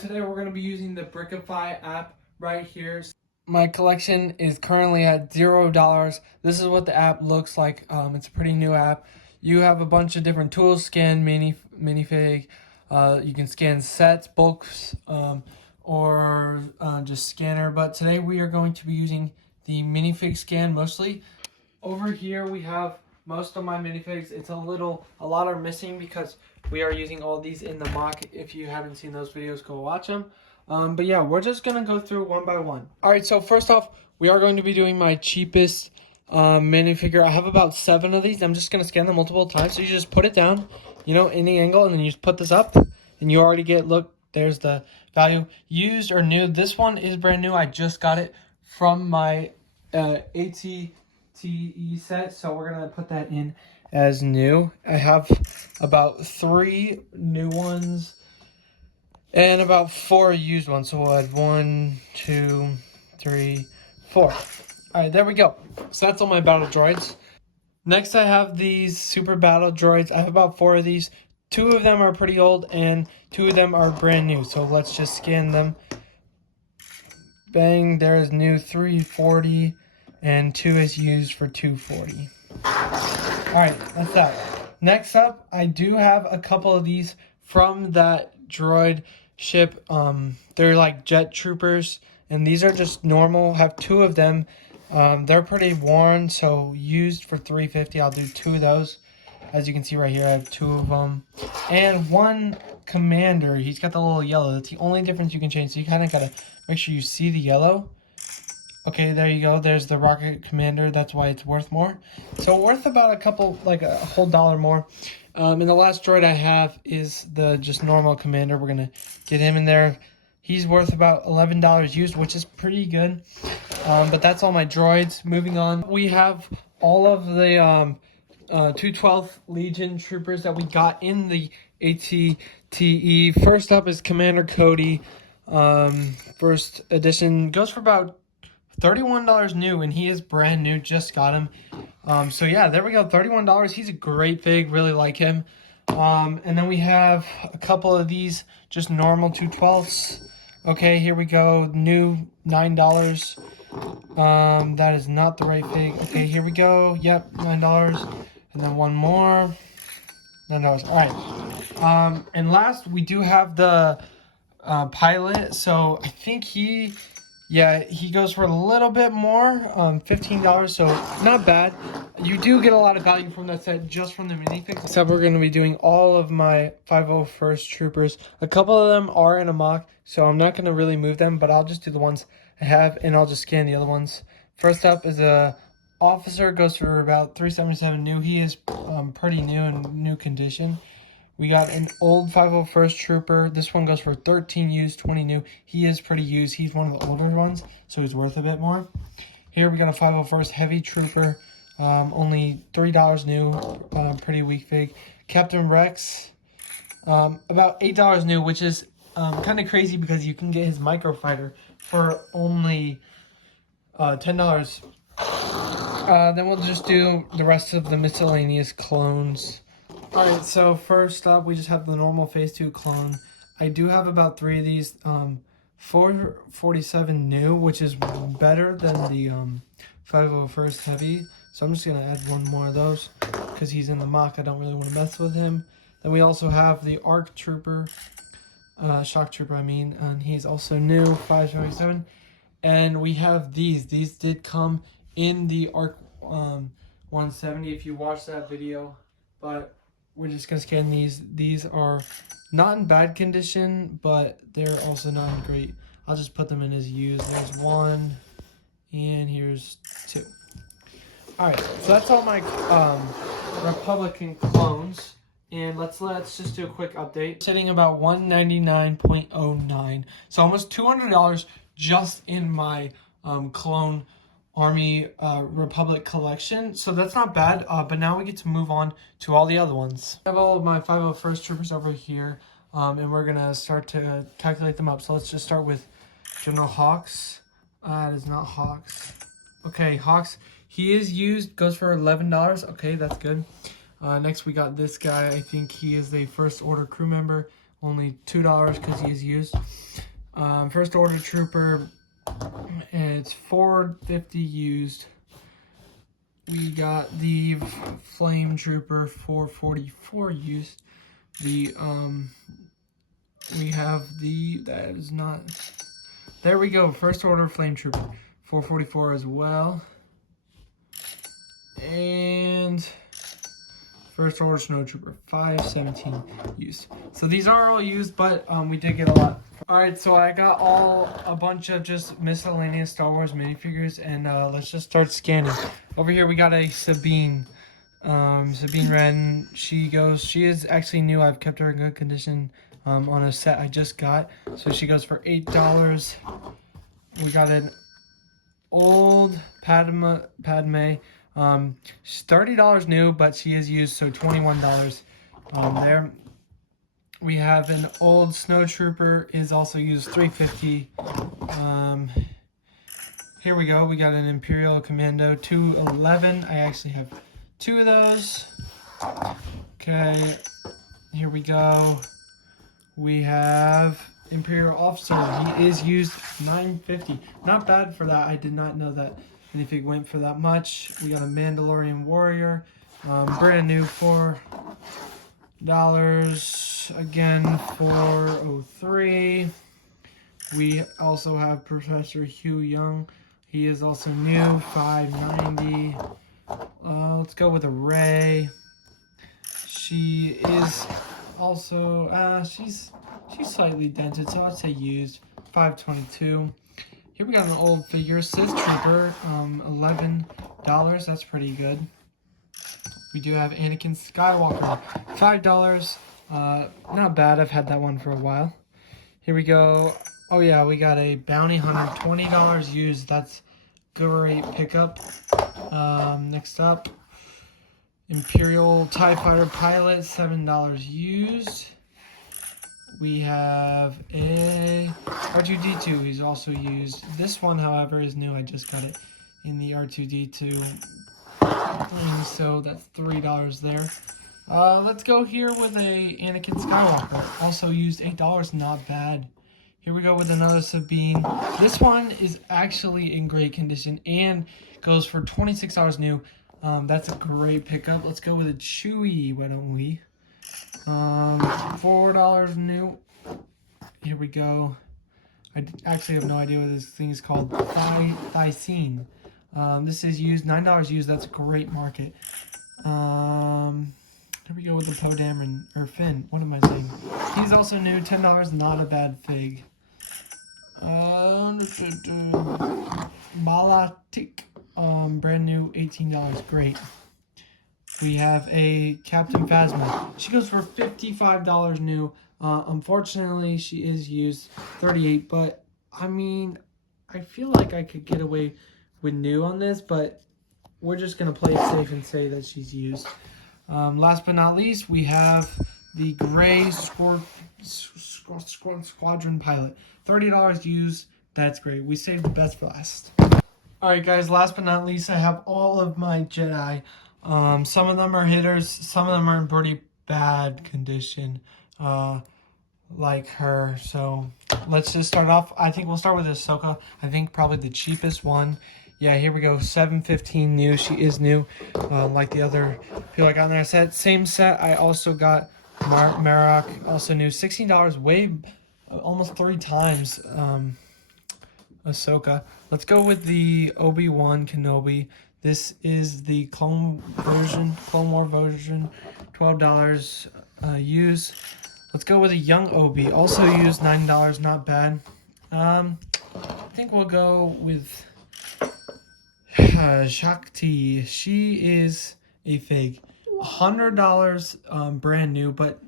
today we're going to be using the Brickify app right here. My collection is currently at $0. This is what the app looks like. It's a pretty new app. You have a bunch of different tools: scan, minifig. You can scan sets, bulks, or just scanner. But today we are going to be using the minifig scan mostly. Over here we have most of my minifigs. It's a lot are missing because we are using all these in the mock. If you haven't seen those videos, go watch them. But yeah, we're just gonna go through one by one. All right, so first off, we are going to be doing my cheapest minifigure. I have about 7 of these. I'm just gonna scan them multiple times. So you just put it down, any angle, and then you just put this up, and you already get, look, there's the value. Used or new. This one is brand new. I just got it from my ATTE set, so we're gonna put that in as new. I have about 3 new ones and about 4 used ones, so we'll add 1, 2, 3, 4. All right, there we go. So that's all my battle droids. Next, I have these super battle droids. I have about 4 of these. 2 of them are pretty old and 2 of them are brand new, so let's just scan them. Bang, there's new 340 and 2 is used for 240. All right, that's that. Next up, I do have a couple of these from that droid ship. They're like jet troopers, and these are just normal. Have 2 of them. They're pretty worn, so used for 350. I'll do 2 of those. As you can see right here, I have 2 of them. And 1 commander. He's got the little yellow. That's the only difference you can change. So you kind of got to make sure you see the yellow. Okay, there you go. There's the rocket commander. That's why it's worth more. So worth about a whole $1 more. And the last droid I have is the just normal commander. We're going to get him in there. He's worth about $11 used, which is pretty good. But that's all my droids. Moving on, we have all of the 212th Legion troopers that we got in the ATTE. First up is Commander Cody. First edition goes for about $31 new, and he is brand new. Just got him. So yeah, there we go. $31. He's a great fig. Really like him. And then we have a couple of these just normal 212s. Okay, here we go. New $9. That is not the right fig. Okay, here we go. Yep, $9. And then one more. $9. All right. And last, we do have the pilot. So I think he goes for a little bit more, $15, so not bad. You do get a lot of value from that set just from the minifigs. Except we're going to be doing all of my 501st troopers. A couple of them are in a mock, so I'm not going to really move them, but I'll just do the ones I have, and I'll just scan the other ones. First up is a officer, goes for about $377 new. He is pretty new in new condition. We got an old 501st trooper. This one goes for 13 used, 20 new. He is pretty used. He's one of the older ones, so he's worth a bit more. Here we got a 501st heavy trooper. Only $3 new. Pretty weak fig. Captain Rex. About $8 new, which is kind of crazy because you can get his microfighter for only $10. Then we'll just do the rest of the miscellaneous clones. Alright, so first up, we just have the normal Phase 2 clone. I do have about 3 of these. 447 new, which is better than the 501st heavy. So I'm just going to add 1 more of those because he's in the mock. I don't really want to mess with him. Then we also have the ARC Trooper, Shock Trooper, and he's also new, 577. And we have these. These did come in the ARC 170 if you watched that video. But we're just going to scan these. These are not in bad condition, but they're also not in great. I'll just put them in as used. There's 1, and here's 2. Alright, so that's all my Republican clones. And let's just do a quick update. Sitting about $199.09. So almost $200 just in my clone Army Republic collection, so that's not bad, but now we get to move on to all the other ones. I have all of my 501st troopers over here, and we're gonna start to calculate them up. So let's just start with General Hawks. That is not Hawks. Okay, Hawks, he is used, goes for $11. Okay, that's good. Next we got this guy. I think he is a first order crew member. only $2 because he is used. First Order Trooper, it's $4.50 used. We got the Flame Trooper, $4.44 used. We have that is not, there we go, First Order Flame Trooper, $4.44 as well. And First Order Snow Trooper, $5.17 used. So these are all used, but we did get a lot. Alright, so I got a bunch of just miscellaneous Star Wars minifigures, and let's just start scanning. Over here we got a Sabine. Sabine Wren, she is actually new. I've kept her in good condition on a set I just got. So she goes for $8. We got an old Padme. She's $30 new, but she is used, so $21 there. We have an old Snow Trooper, is also used, $3.50. Here we go. We got an Imperial Commando, $2.11. I actually have 2 of those. Okay, here we go. We have Imperial Officer. He is used, $9.50. Not bad for that. I did not know that anything went for that much. We got a Mandalorian Warrior, brand new, $4. Again, $4.03. We also have Professor Hugh Young. He is also new, $5.90. Let's go with a Rey. She is also she's slightly dented, so I'd say used, $5.22. Here we got an old figure, Sith Trooper, $11. That's pretty good. We do have Anakin Skywalker, $5. Not bad. I've had that one for a while. Here we go. Oh yeah, we got a Bounty Hunter, $20 used. That's great pickup. Next up, Imperial TIE Fighter Pilot, $7 used. We have a R2-D2. He's also used. This one, however, is new. I just got it in the R2-D2. So that's $3 there. Let's go here with a Anakin Skywalker, also used, $8, not bad. Here we go with another Sabine. This one is actually in great condition and goes for $26 new. That's a great pickup. Let's go with a Chewie, why don't we? $4 new. Here we go. I actually have no idea what this thing is called. Thysine. This is used, $9 used. That's a great market. Here we go with the Poe Dameron, or Finn. What am I saying? He's also new, $10. Not a bad fig. Malatik, brand new, $18. Great. We have a Captain Phasma. She goes for $55 new. Unfortunately, she is used, $38. But I mean, I feel like I could get away with new on this, but we're just gonna play it safe and say that she's used. Last but not least, we have the Gray Squadron Pilot, $30 used. That's great. We saved the best for last. Alright guys, last but not least, I have all of my Jedi. Some of them are hitters, some of them are in pretty bad condition, like her. So let's just start off. I think we'll start with Ahsoka. I think probably the cheapest one. Yeah, here we go, $7.15 new. She is new, like the other people I got in there. Same set. I also got Marok, also new, $16, way almost 3 times Ahsoka. Let's go with the Obi-Wan Kenobi. This is the Clone War version, $12 used. Let's go with a young Obi, also used, $9, not bad. I think we'll go with Shakti. She is a fig, $100 brand new, but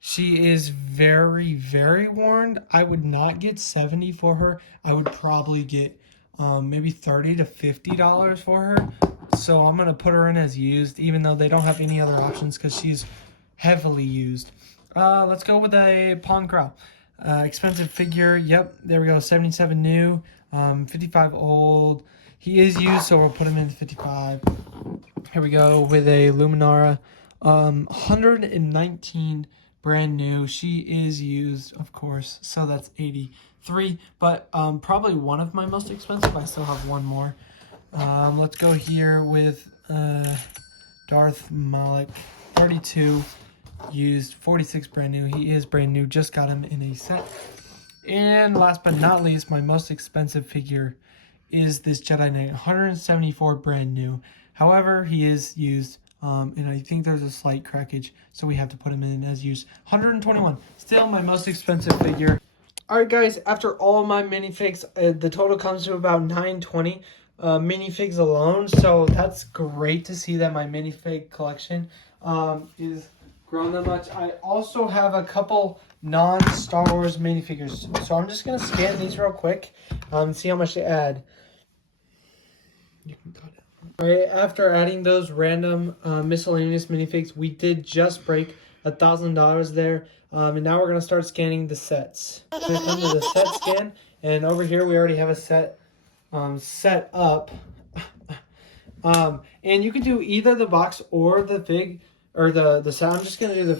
she is very, very worn. I would not get $70 for her. I would probably get maybe $30 to $50 for her. So I'm gonna put her in as used, even though they don't have any other options because she's heavily used. Let's go with a Pon Grau. Expensive figure. Yep, there we go. 77 new, 55 old. He is used, so we'll put him in 55. Here we go with a Luminara. $119 brand new. She is used, of course, so that's 83. But probably one of my most expensive. I still have one more. Let's go here with Darth Malik, 32 used, 46 brand new. He is brand new, just got him in a set. And last but not least, my most expensive figure is this Jedi Knight, 174 brand new. However, he is used, and I think there's a slight crackage, so we have to put him in as used. 121, still my most expensive figure. Alright guys, after all my minifigs, the total comes to about 920 minifigs alone, so that's great to see that my minifig collection is grown that much. I also have a couple non-Star Wars minifigures, so I'm just going to scan these real quick and see how much they add. You can cut it. Alright, after adding those random miscellaneous minifigs, we did just break $1,000 there. And now we're going to start scanning the sets. We're going to come to the set scan, and over here we already have a set set up. And you can do either the box or the fig, or the set. I'm just going to do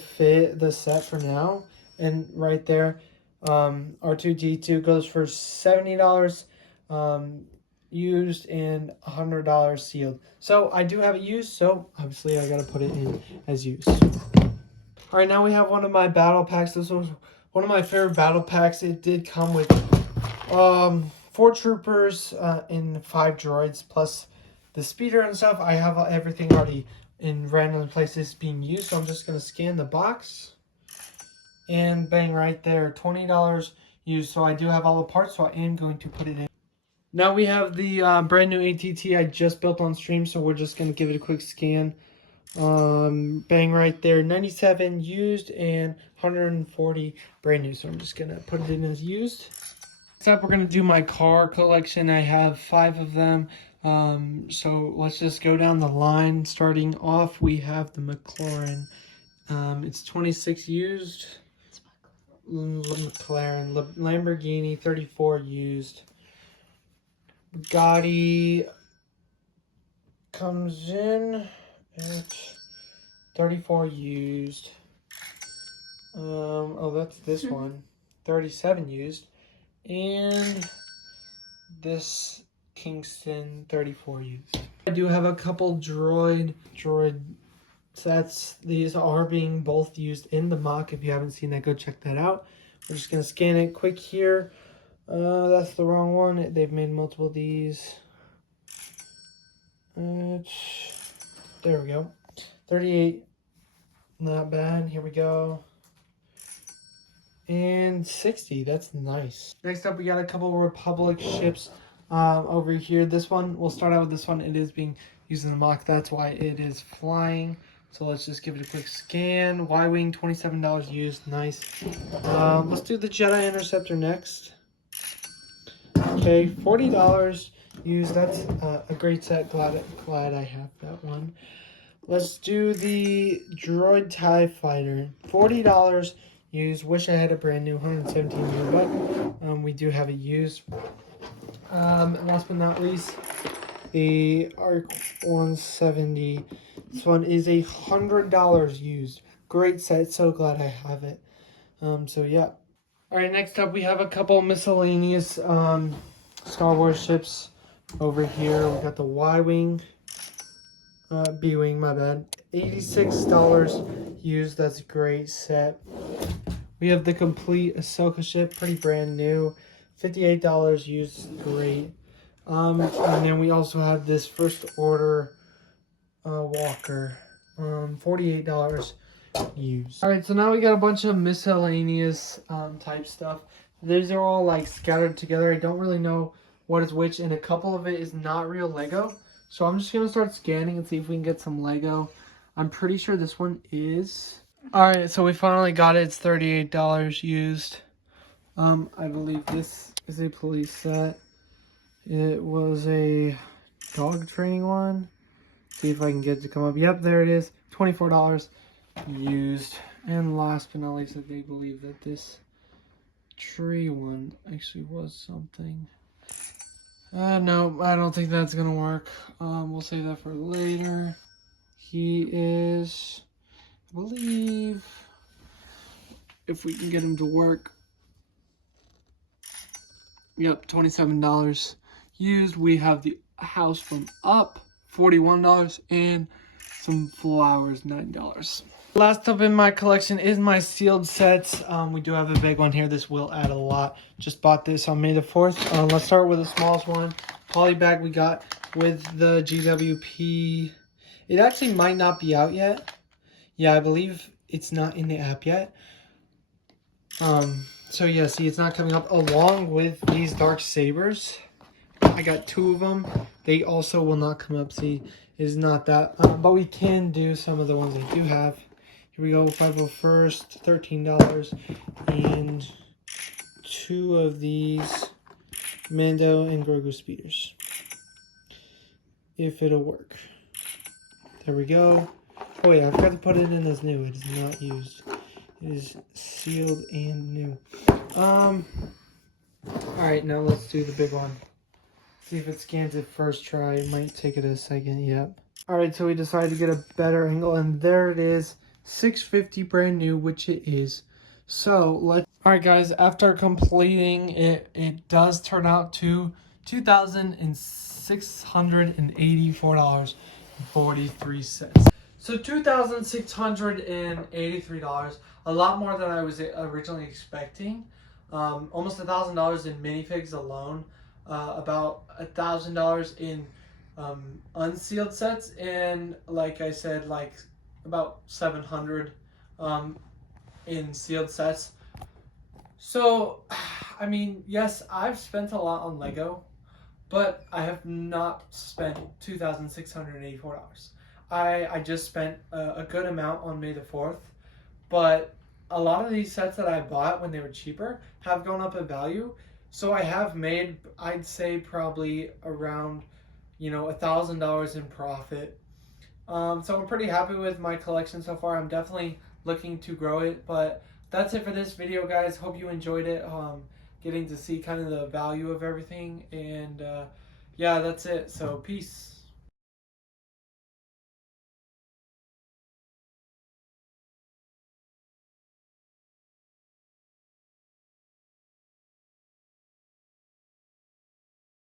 the set for now. And right there, R2-D2 goes for $70 used and $100 sealed. So I do have it used, so obviously I got to put it in as used. All right, now we have one of my battle packs. This was one of my favorite battle packs. It did come with 4 troopers and 5 droids, plus the speeder and stuff. I have everything already in random places being used, so I'm just going to scan the box. And bang, right there, $20 used. So I do have all the parts, so I am going to put it in. Now we have the brand new ATT I just built on stream, so we're just going to give it a quick scan. Bang, right there, 97 used and 140 brand new, so I'm just gonna put it in as used. Next up, we're gonna do my car collection. I have 5 of them, so let's just go down the line. Starting off, we have the McLaren. It's 26 used. McLaren. Lamborghini, 34 used. Bugatti comes in at 34 used. Oh, that's this one. 37 used. And this Kingston, 34 used. I do have a couple droid sets. These are being both used in the mock. If you haven't seen that, go check that out. We're just gonna scan it quick here. That's the wrong one. They've made multiple of these. There we go. 38. Not bad. Here we go. And 60. That's nice. Next up, we got a couple Republic ships over here. This one, we'll start out with this one. It is being used in the mock. That's why it is flying. So let's just give it a quick scan. Y-Wing, $27 used. Nice. Let's do the Jedi Interceptor next. Okay, $40 used. That's a great set. Glad I have that one. Let's do the Droid TIE Fighter. $40 used. Wish I had a brand new 117 new, but we do have it used. Last but not least, the ARC 170. This one is $100 used. Great set. So glad I have it. So yeah. All right. Next up, we have a couple miscellaneous Star Wars ships over here. We got the Y-Wing. B-Wing, my bad. $86 used. That's a great set. We have the complete Ahsoka ship, pretty brand new. $58 used. Great. And then we also have this First Order Walker. $48 used. Alright, so now we got a bunch of miscellaneous type stuff. These are all like scattered together. I don't really know what is which, and a couple of it is not real Lego. So I'm just going to start scanning and see if we can get some Lego. I'm pretty sure this one is. Alright, so we finally got it. It's $38 used. I believe this is a police set. It was a dog training one. See if I can get it to come up. Yep, there it is. $24 used. And last but not least, I do believe that this tree one actually was something. No, I don't think that's gonna work. We'll save that for later. He is, I believe, if we can get them to work. Yep, $27 used. We have the house from Up, $41, and some flowers, $9. Last up in my collection is my sealed sets. We do have a big one here. This will add a lot. Just bought this on May the 4th. Let's start with the smallest one. Poly bag we got with the GWP. It actually might not be out yet. Yeah, I believe it's not in the app yet. So yeah, see, it's not coming up along with these Dark Sabers. I got 2 of them. They also will not come up. See, it's not that. But we can do some of the ones I do have. Here we go, 501st, $13. And 2 of these Mando and Grogu speeders. If it'll work. There we go. Oh yeah, I forgot to put it in as new. It is not used. It is sealed and new. Alright, now let's do the big one. See if it scans it first try. It might take it a second. Yep. Alright, so we decided to get a better angle, and there it is. 650 brand new, which it is. So let's. Alright guys, after completing it, it does turn out to $2,684.43. So $2,683, a lot more than I was originally expecting. Almost $1,000 in minifigs alone, about $1,000 in unsealed sets, and like I said, like about 700 in sealed sets. So, I mean, yes, I've spent a lot on Lego, but I have not spent $2,684. I just spent a good amount on May the 4th, but a lot of these sets that I bought when they were cheaper have gone up in value. So I have made, I'd say, probably around, $1,000 in profit. So I'm pretty happy with my collection so far. I'm definitely looking to grow it, but that's it for this video, guys. Hope you enjoyed it. Getting to see kind of the value of everything, and yeah, that's it. So peace.